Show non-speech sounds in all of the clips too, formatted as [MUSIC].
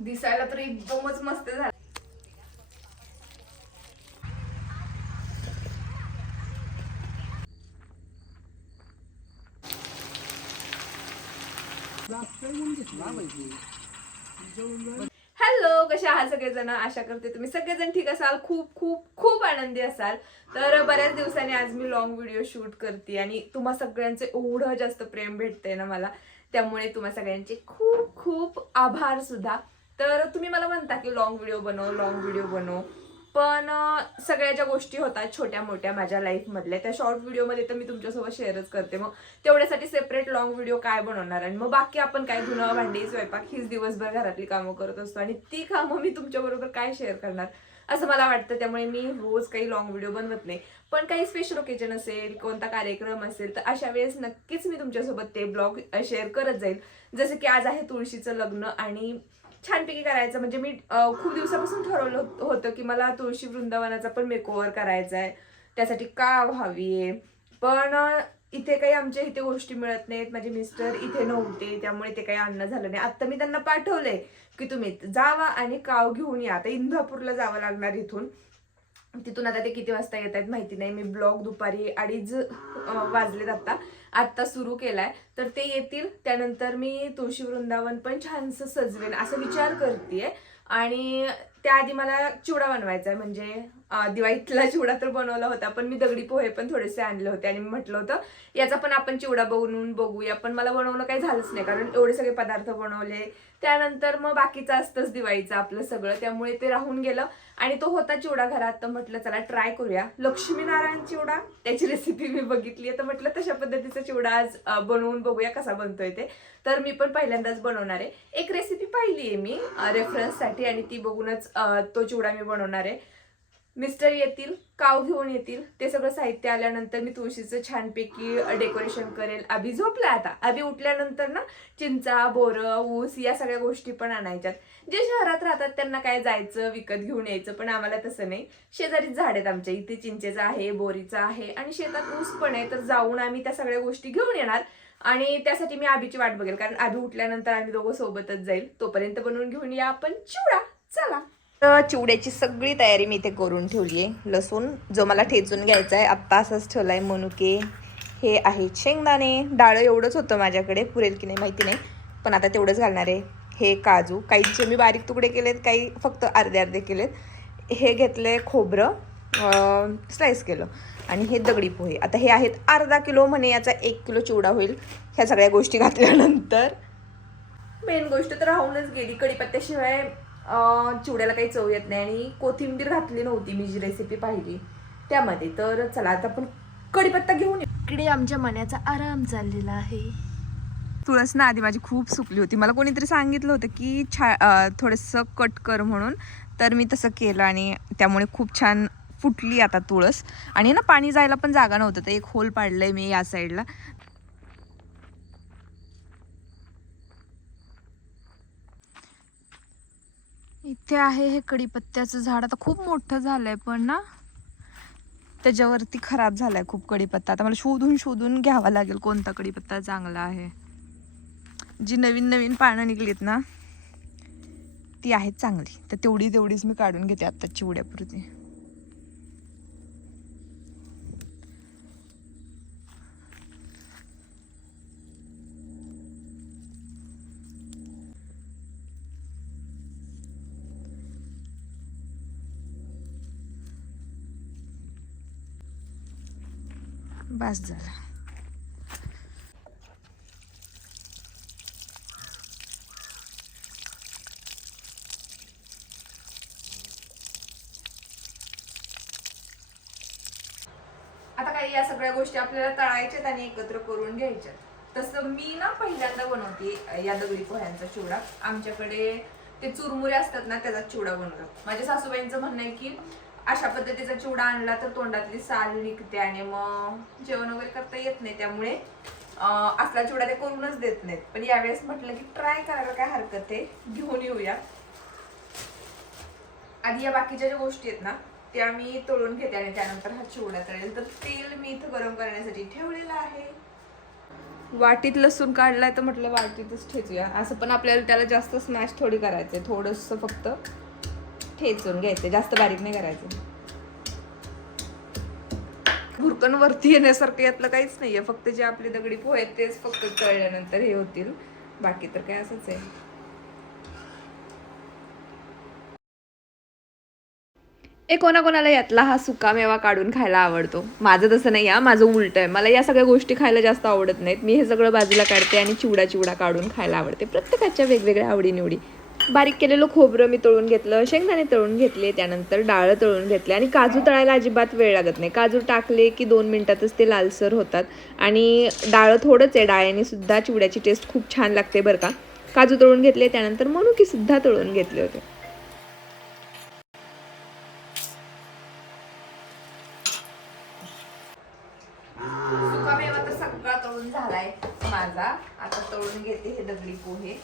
दिसायला तर एकदमच मस्त झाला. हॅलो कसे आहात सगळेजण? आशा करते तुम्ही सगळेजण ठीक असाल. खूप खूप खूप आनंदी असाल. तर बऱ्याच दिवसांनी आज मी लॉंग व्हिडिओ शूट करते आणि तुम्हा सगळ्यांचे एवढं जास्त प्रेम भेटतंय ना मला. त्यामुळे तुम्हा सगळ्यांचे खूप खूप आभार सुद्धा. तर तुम्ही मला म्हणता की लॉंग व्हिडिओ बनव लॉंग व्हिडिओ बनव. पण सगळ्या ज्या गोष्टी होतात छोट्या मोठ्या माझ्या लाईफमधल्या त्या शॉर्ट व्हिडिओमध्ये तर मी तुमच्यासोबत शेअरच करते. मग तेवढ्यासाठी सेपरेट लॉंग व्हिडिओ काय बनवणार? आणि मग बाकी आपण काय धुणं भांडी स्वयंपाक हीच दिवसभर घरातली कामं करत असतो. आणि ती कामं मी तुमच्याबरोबर काय शेअर करणार? असं मला वाटतं. त्यामुळे मी रोज काही लॉंग व्हिडिओ बनवत नाही. पण काही स्पेशल ओकेजन असेल कोणता कार्यक्रम असेल तर अशा वेळेस नक्कीच मी तुमच्यासोबत ते ब्लॉग शेअर करत जाईल. जसं की आज आहे तुळशीचं लग्न आणि छानपैकी करायचं. म्हणजे मी खूप दिवसापासून ठरवलं होतं की मला तुळशी वृंदावनाचा पण मेकओव्हर करायचा आहे त्यासाठी का हवी आहे पण इथे काही आमच्या इथे गोष्टी मिळत नाहीत. माझे मिस्टर इथे नव्हते त्यामुळे ते काही आणणं झालं नाही. आता मी त्यांना पाठवलंय की तुम्ही जावा आणि काव घेऊन या. आता इंदापूरला जावं लागणार इथून. तिथून आता ते किती वाजता येत आहेत माहिती नाही. मी ब्लॉग दुपारी अडीच वाजलेत आता आत्ता सुरू केलाय. तर ते येतील. त्यानंतर मी तुळशी वृंदावन पण छानसं सजवेन असा विचार करतेय. आणि त्याआधी मला चिवडा बनवायचा आहे म्हणजे दिवाळीतला चिवडा तर बनवला होता पण मी दगडी पोहे पण थोडेसे आणले होते आणि मी म्हटलं होतं याचा पण आपण चिवडा बनवून बघूया पण मला बनवणं काही झालंच नाही कारण एवढे सगळे पदार्थ बनवले. त्यानंतर मग बाकीचं असतंच दिवाळीचं आपलं सगळं त्यामुळे ते राहून गेलं. आणि तो होता चिवडा घरात तर म्हटलं चला ट्राय करूया. लक्ष्मीनारायण चिवडा त्याची रेसिपी मी बघितली आहे तर म्हटलं तशा पद्धतीचा चिवडा आज बनवून बघूया कसा बनतोय ते. तर मी पण पहिल्यांदाच बनवणार आहे. एक रेसिपी पाहिली आहे मी रेफरन्ससाठी आणि ती बघूनच तो चिवडा मी बनवणार आहे. मिस्टर येतील काव घेऊन येतील ते सगळं साहित्य आल्यानंतर मी तुळशीचं छानपैकी डेकोरेशन करेल. अभि झोपला आता? अभि उठल्यानंतर ना चिंचा बोरं ऊस या सगळ्या गोष्टी पण आणायच्यात. जे शहरात राहतात त्यांना काय जायचं विकत घेऊन यायचं पण आम्हाला तसं नाही. शेजारीच झाड आहेत आमच्या. इथे चिंचेचं आहे बोरीचं आहे आणि शेतात ऊस पण आहे तर जाऊन आम्ही त्या सगळ्या गोष्टी घेऊन येणार. आणि त्यासाठी मी आबीची वाट बघेल कारण आबी उठल्यानंतर आम्ही दोघं सोबतच जाईल. तोपर्यंत बनवून घेऊन या आपण. चिवडा! चला! तर चिवड्याची सगळी तयारी मी इथे करून ठेवली आहे. लसूण जो मला ठेचून घ्यायचा आहे आत्ता असंच ठेवला आहे मनुके. हे आहे शेंगदाणे. डाळं एवढंच होतं माझ्याकडे पुरेल की नाही माहिती नाही. पण आता तेवढंच घालणार आहे. हे काजू. काहीचे मी बारीक तुकडे केलेत काही फक्त अर्धे अर्धे केलेत. हे घेतले खोबरं स्लाईस केलं. आणि हे दगडी पोहे. आता हे आहेत अर्धा किलो म्हणे याचा एक किलो चिवडा होईल. ह्या सगळ्या गोष्टी घातल्यानंतर. मेन गोष्ट तर राहूनच गेली. कढीपत्त्याशिवाय चिवड्याला काही चव येत नाही आणि कोथिंबीर घातली नव्हती मी जी रेसिपी पाहिली त्यामध्ये. तर चला आता आपण कढीपत्ता घेऊन. इकडे आमच्या मनाचा आराम चाललेला आहे. तुळस ना आधी माझी खूप सुकली होती. मला कोणीतरी सांगितलं होतं की छा अं, थोडंसं कट कर म्हणून. तर मी तसं केलं आणि त्यामुळे खूप छान फुटली आता तुळस. आणि ना पाणी जायला पण जागा नव्हतं तर एक होल पाडलंय मी या साईडला इथे आहे हे कडीपत्त्याचं झाड. आता खूप मोठं झालंय पण ना त्याच्यावरती खराब झालाय खूप कडीपत्ता आता मला शोधून शोधून घ्यावा लागेल कोणता कडीपत्ता चांगला आहे. जी नवीन नवीन पानं निघलीत ना ती आहेत चांगली. तर तेवढी तेवढीच मी काढून घेते आत्ताची उड्यापुरती बास झाला. आता काही या सगळ्या गोष्टी आपल्याला तळायच्यात आणि एकत्र करून घ्यायच्यात. तसं मी ना पहिल्यांदा बनवते या दगडी पोह्यांचा चिवडा. आमच्याकडे ते चुरमुरे असतात ना त्याचा चिवडा बनवतात. माझ्या सासूबाईंचं म्हणणं आहे की अशा पद्धतीचा चिवडा आणला तर तोंडातली साल निघते आणि मग जेवण वगैरे करता येत नाही. त्यामुळे असला चिवडा ते करूनच देत नाहीत. पण यावेळेस म्हटलं की ट्राय करायला काय हरकत आहे? घेऊन येऊया. आधी या बाकीच्या ज्या गोष्टी आहेत ना त्या मी तळून घेते आणि त्यानंतर हा चिवडा तळेल. तर तेल मी इथं गरम करण्यासाठी ठेवलेलं आहे. वाटीत लसूण काढलाय तर म्हटलं वाटीतच ठेचूया. असं पण आपल्याला त्याला जास्त स्मॅश थोडी करायचं आहे थोडंसं फक्त ठेचून घ्यायचं जास्त बारीक नाही करायचं. भुरकन वरती येण्यासारखं यातलं काहीच नाहीये फक्त जे आपले दगडी पोहे तेच फक्त तळल्यानंतर हे होतील. बाकी तर काय असंच आहे. ए कोणाकोणाला यातला हा सुका मेवा काढून खायला आवडतो? माझं तसं नाही हा माझं उलट आहे. मला या सगळ्या गोष्टी खायला जास्त आवडत नाहीत. मी हे सगळं बाजूला काढते आणि चिवडा चिवडा काढून खायला आवडते. प्रत्येकाच्या वेगवेगळ्या आवडीनिवडी. बारीक केलेलं खोबरं मी तळून घेतलं शेंगदाणे तळून घेतले त्यानंतर डाळ तळून घेतले आणि काजू तळायला अजिबात वेळ लागत नाही. काजू टाकले की दोन मिनटातच ते लालसर होतात आणि डाळ थोडंच आहे डाळ्याने सुद्धा चिवड्याची टेस्ट खूप छान लागते बरं का. काजू तळून घेतले त्यानंतर मनुकीसुद्धा तळून घेतले होते सुका मेवा तर सगळा तळून झालाय माझा आता तळून घेते हे दगडी पोहे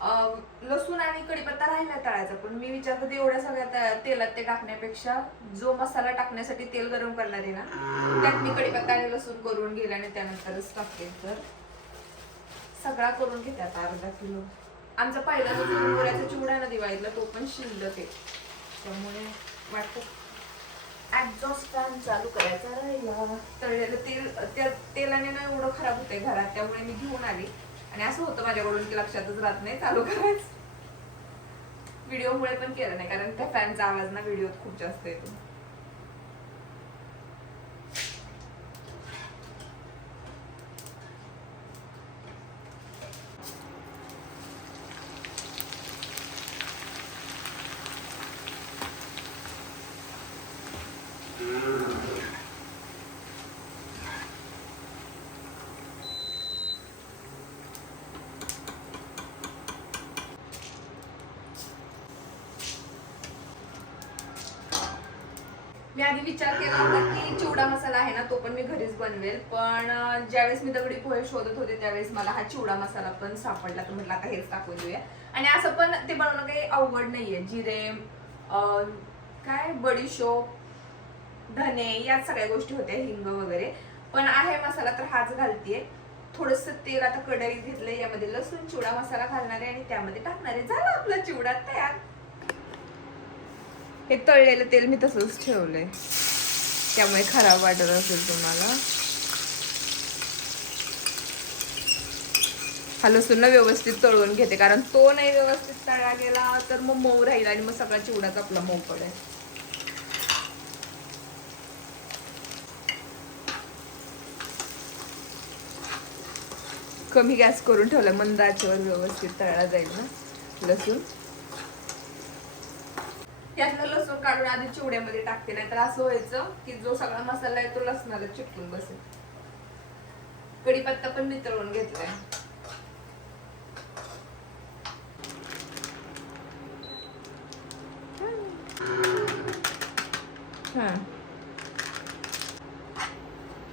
अं, लसूण आणि कढीपत्ता राहिला तळायचा पण मी विचार करते एवढ्या सगळ्या त्या- तेलात ते टाकण्यापेक्षा जो मसाला टाकण्यासाठी तेल गरम करणार आहे ना त्यात मी कढीपत्ता आणि लसूण करून घेईल आणि त्यानंतरच टाकते. तर सगळा करून घेते आता अर्धा किलो. आमचा पहिला जो कुरमुऱ्याचा चिवडा ना दिवाळीतला तो पण शिल्लक आहे. त्यामुळे वाटतं एक्झॉस्ट फॅन चालू करायचा राहिला तळलेलं तेल त्या तेलाने ना एवढं खराब होतंय घरात त्यामुळे मी घेऊन आली. आणि असं होतं माझ्याकडून की लक्षातच राहत नाही चालू करायचं. व्हिडिओमुळे पण केलं नाही कारण त्या फॅनचा आवाज ना व्हिडिओत खूप जास्त येतो. आधी विचार केला होता की चिवडा मसाला आहे ना तो पण मी घरीच बनवेल. पण ज्यावेळेस मी दगडी पोहे शोधत होते त्यावेळेस मला हा चिवडा मसाला पण सापडला. तर म्हटलं आता हेच टाकून देऊया. आणि असं पण ते बनवणं काही अवघड नाहीये. जिरे काय? बडीशोप धने याच सगळ्या गोष्टी होत्या हिंग वगैरे. पण आहे मसाला तर हाच घालतीये. थोडस तेल आता कढईत घेतलंय यामध्ये लसूण चिवडा मसाला घालणार आहे आणि त्यामध्ये टाकणार आहे. झाला आपला चिवडा तयार. हे तळलेलं तेल मी तसंच ठेवलंय. त्यामुळे खराब वाटत असेल तुम्हाला. हा लसूण व्यवस्थित तळून घेते कारण तो नाही व्यवस्थित तळला गेला तर मग मऊ राहील आणि मग सगळा चिवडाच आपला मऊ पडेल. कमी गॅस करून ठेवला मंद व्यवस्थित तळला जाईल ना लसूण. त्यातलं लसूण काढून आधी चिवड्यामध्ये टाकते नाहीतर असं व्हायचं की जो सगळा मसाला आहे तो लसणाला चिपकून बसेल. कढीपत्ता पण मी तळून घेतलाय. हा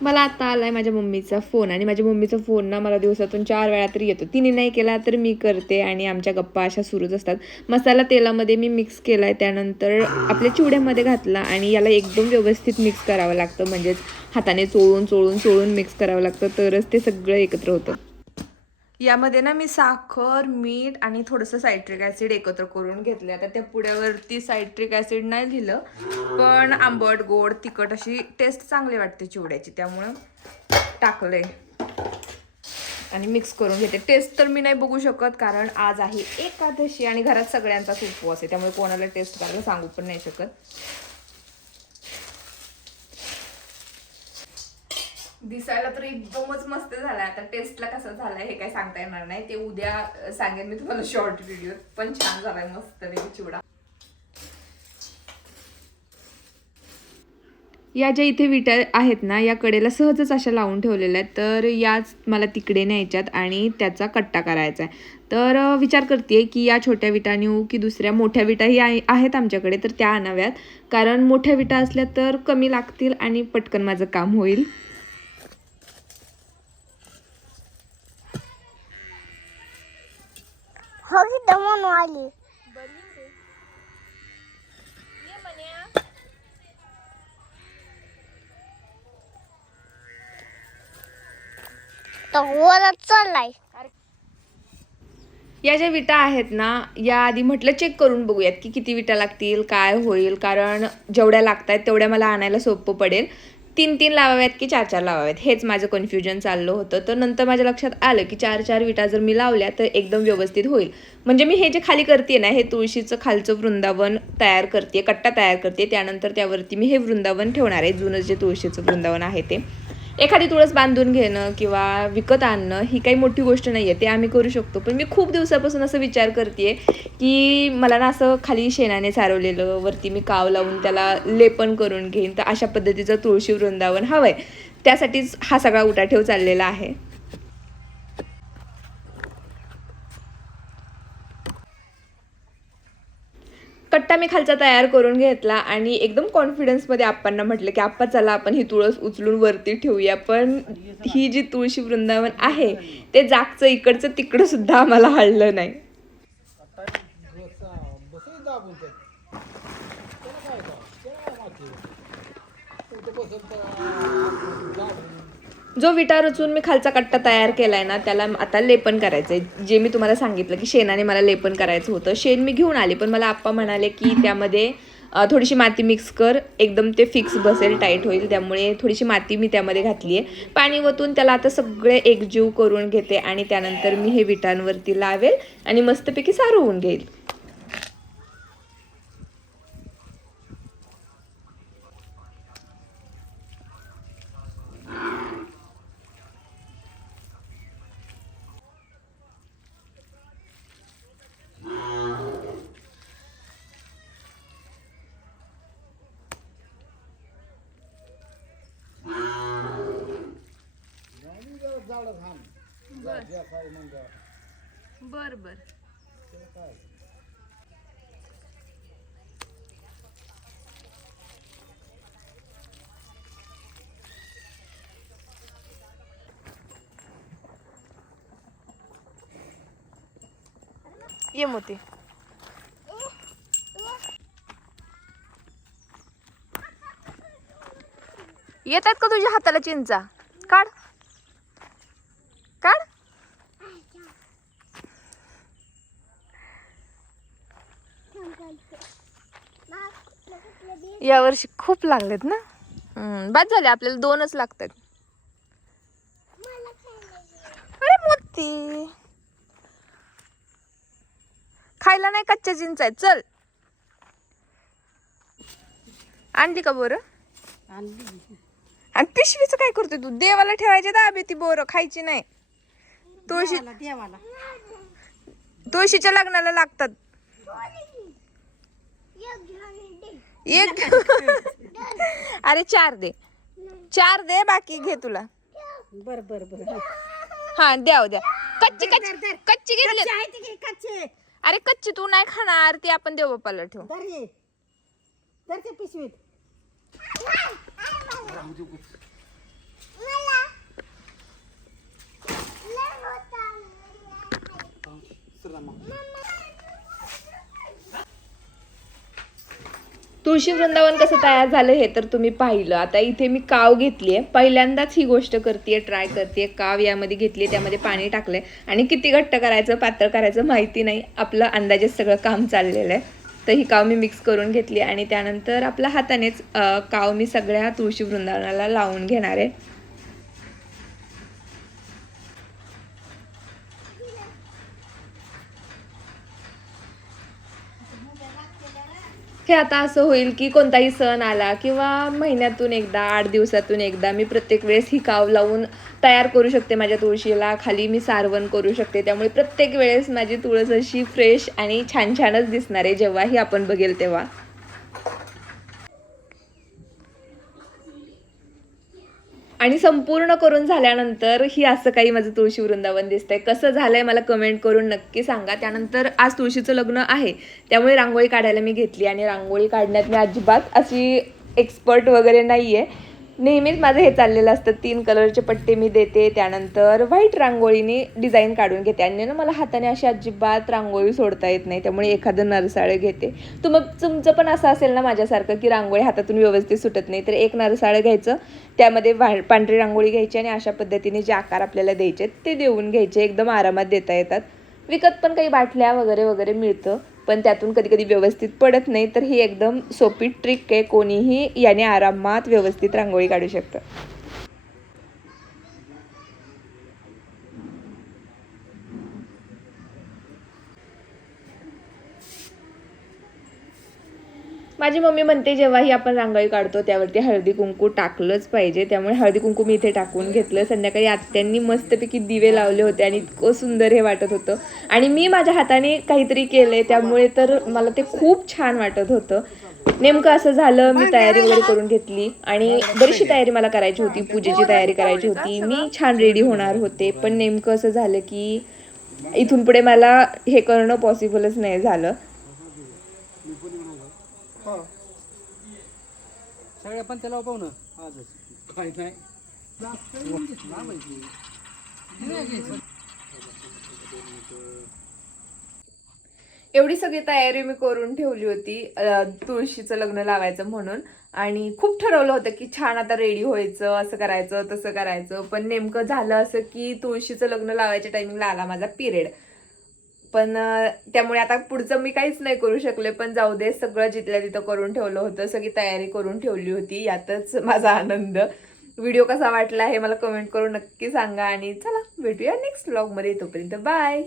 मला आता आहे माझ्या मम्मीचा फोन आणि माझ्या मम्मीचा फोन ना मला दिवसातून चार वेळा तरी येतो. तिने नाही केला तर मी करते आणि आमच्या गप्पा अशा सुरूच असतात. मसाला तेलामध्ये मी मिक्स केला आहे त्यानंतर आपल्या चिवड्यामध्ये घातला आणि याला एकदम व्यवस्थित मिक्स करावं लागतं. म्हणजेच हाताने चोळून चोळून चोळून मिक्स करावं लागतं. तरच ते सगळं एकत्र होतं. यामध्ये ना मी साखर मीठ आणि थोडंसं सायट्रिक ॲसिड एकत्र करून घेतले आता त्या पुड्यावरती सायट्रिक ॲसिड नाही लिहिलं पण आंबट गोड तिखट अशी टेस्ट चांगली वाटते चिवड्याची त्यामुळं टाकले आणि मिक्स करून घेते. टेस्ट तर मी नाही बघू शकत कारण आज आहे एकादशी आणि घरात सगळ्यांचाच उपवास आहे त्यामुळे कोणाला टेस्ट करायला सांगू पण नाही शकत. दिसायला तर एकदमच मस्त झालाय. आता टेस्टला कसं झालाय हे काय सांगता येणार नाही. ते उद्या सांगेन मी तुम्हाला शॉर्ट व्हिडिओ पण छान झालाय मस्त वेगळी चिवडा. या ज्या इथे विटा आहेत ना या कडेला सहजच अशा लावून ठेवलेल्या आहेत. तर याच मला तिकडे न्यायच्यात आणि त्याचा कट्टा करायचा आहे. तर विचार करते की या छोट्या विटा नेऊ हो की दुसऱ्या मोठ्या विटाही आहेत आमच्याकडे तर त्या आणाव्यात. कारण मोठ्या विटा असल्या तर कमी लागतील आणि पटकन माझं काम होईल. हो की दमून तर वरच चाललाय. या ज्या विटा आहेत ना या आधी म्हटलं चेक करून बघूयात की किती विटा लागतील काय होईल कारण जेवढ्या लागत आहेत तेवढ्या मला आणायला सोपं पडेल. तीन तीन लावाव्यात की चार चार लावाव्यात? हेच माझं कन्फ्युजन चाललं होतं. तर नंतर माझ्या लक्षात आलं की चार चार विटा जर मी लावल्या तर एकदम व्यवस्थित होईल. म्हणजे मी हे जे खाली करते ना हे तुळशीचं खालचं वृंदावन तयार करते कट्टा तयार करते त्यानंतर त्यावरती मी हे वृंदावन ठेवणार आहे. जुनं जे तुळशीचं वृंदावन आहे ते. एखादी तुळस बांधून घेणं किंवा विकत आणणं ही काही मोठी गोष्ट नाही आहे ते आम्ही करू शकतो. पण मी खूप दिवसापासून असं विचार करते की मला ना असं खाली शेणाने सारवलेलं वरती मी काव लावून त्याला लेपन करून घेईन. तर अशा पद्धतीचं तुळशी वृंदावन हवं आहे त्यासाठीच हा सगळा उठाठेव चाललेला आहे. कट्टा मी खालचा तयार करून घेतला आणि एकदम कॉन्फिडन्समध्ये आप्पांना म्हटलं की आप्पा चला आपण ही तुळस उचलून वरती ठेवूया. पण ही जी तुळशी वृंदावन आहे ते जागचं इकडचं तिकडं सुद्धा आम्हाला हळलं नाही. जो विटा रचून मी खालचा कट्टा तयार केलाय ना त्याला आता लेपन करायचंय. जे मी तुम्हाला सांगितलं की शेणाने मला लेपन करायचं होतं शेण मी घेऊन आले. पण मला आप्पा म्हणाले की [LAUGHS] त्यामध्ये थोडीशी माती मिक्स कर. एकदम ते फिक्स बसेल टाईट होईल. त्यामुळे थोडीशी माती मी त्यामध्ये घातली आहे पाणी वतून त्याला आता सगळे एकजीव करून घेते आणि त्यानंतर मी हे विटांवरती लावेल आणि मस्तपैकी सारवून घेईल. बर. बर ये मोती. येतात का तुझ्या हाताला चिंचा? काढ काढ. यावर्षी खूप लागलेत ना? बाद झाले आपल्याला दोनच लागतात. अरे मोती! खायला नाही कच्च्या चिंच आहेत चल. आणली का बोरं? आणि पिशवीचं काय करतोय तू? देवाला ठेवायचे दाबे ती बोरं खायची नाही. तुळशी तुळशीच्या लग्नाला लागतात. एक [LAUGHS] अरे चार दे. चार दे बाकी घे तुला. बर बर बर. हा द्या द्या. कच्ची कच्ची कच्ची घेतली आहे ती कच्चे. अरे कच्ची तू नाही खाणार ती आपण देव बाप्पाला ठेवू. तर ये. तर ते पिशवीत. तुळशी वृंदावन कसं तयार झालं हे तर तुम्ही पाहिलं. आता इथे मी काव घेतली आहे. पहिल्यांदाच ही गोष्ट करते ट्राय करते काव यामध्ये घेतली त्यामध्ये पाणी टाकलंय. आणि किती घट्ट करायचं पातळ करायचं माहिती नाही. आपलं अंदाजेच सगळं काम चाललेलं आहे. तर ही काव मी मिक्स करून घेतली आणि त्यानंतर आपल्या हातानेच काव मी सगळ्या तुळशी वृंदावनाला लावून घेणार आहे. हे आता असं होईल की कोणताही सण आला किंवा महिन्यातून एकदा आठ दिवसातून एकदा मी प्रत्येक वेळेस ही काव लावून तयार करू शकते माझ्या तुळशीला. खाली मी सारवण करू शकते. त्यामुळे प्रत्येक वेळेस माझी तुळस अशी फ्रेश आणि छान छानच दिसणार आहे. जेव्हाही आपण बघेल तेव्हा. आणि संपूर्ण करून झाल्यानंतर ही असं काही माझं तुळशी वृंदावन दिसतंय. कसं झालंय मला कमेंट करून नक्की सांगा. त्यानंतर आज तुळशीचं लग्न आहे. त्यामुळे रांगोळी काढायला मी घेतली आणि रांगोळी काढण्यात मी अजिबात अशी एक्सपर्ट वगैरे नाही आहे नेहमीच माझं हे चाललेलं असतं. तीन कलरचे पट्टे मी देते त्यानंतर व्हाईट रांगोळीने डिझाईन काढून घेते. आणि ना मला हाताने अशी अजिबात रांगोळी सोडता येत नाही त्यामुळे एखादं नरसाळं घेते. तुम तुमचं पण असं असेल ना माझ्यासारखं की रांगोळी हातातून व्यवस्थित सुटत नाही तर एक नरसाळं घ्यायचं त्यामध्ये वा- पांढरी रांगोळी घ्यायची आणि अशा पद्धतीने जे आकार आपल्याला द्यायचे आहेत ते देऊन घ्यायचे. एकदम आरामात देता येतात. विकत पण काही बाटल्या वगैरे वगैरे मिळतं. पण त्यातून कधी कधी व्यवस्थित पडत नाही तर ही एकदम सोपी ट्रिक आहे. कोणीही याने आरामात व्यवस्थित रांगोळी काढू शकतं. माझी मम्मी म्हणते जेव्हाही आपण रांगोळी काढतो त्यावरती हळदी कुंकू टाकलंच पाहिजे. त्यामुळे हळदी कुंकू मी इथे टाकून घेतलं. संध्याकाळी आत्यांनी मस्तपैकी दिवे लावले होते आणि इतकं सुंदर हे वाटत होतं. आणि मी माझ्या हाताने काहीतरी केलंय त्यामुळे तर मला ते खूप छान वाटत होतं. नेमकं असं झालं मी तयारी वगैरे करून घेतली आणि बरीचशी तयारी मला करायची होती. पूजेची तयारी करायची होती. मी छान रेडी होणार होते. पण नेमकं असं झालं की इथून पुढे मला हे करणं पॉसिबलच नाही झालं. सगळ्या पण त्याला पाहू ना? आजच. काय नाही. एवढी सगळी तयारी मी करून ठेवली होती तुळशीचं लग्न लावायचं म्हणून. आणि खूप ठरवलं होतं की छान आता रेडी व्हायचं असं करायचं तसं करायचं. पण नेमकं झालं असं की तुळशीचं लग्न लावायच्या टायमिंगला आला माझा पिरियड पण त्यामुळे आता पुढचं मी काहीच नाही करू शकले पण जाऊ दे सगळं जिथल्या तिथं करून ठेवलं होतं सगळी तयारी करून ठेवली होती यातच माझा आनंद. व्हिडिओ कसा वाटला हे मला कमेंट करून नक्की सांगा आणि चला भेटूया नेक्स्ट ब्लॉगमध्ये तोपर्यंत बाय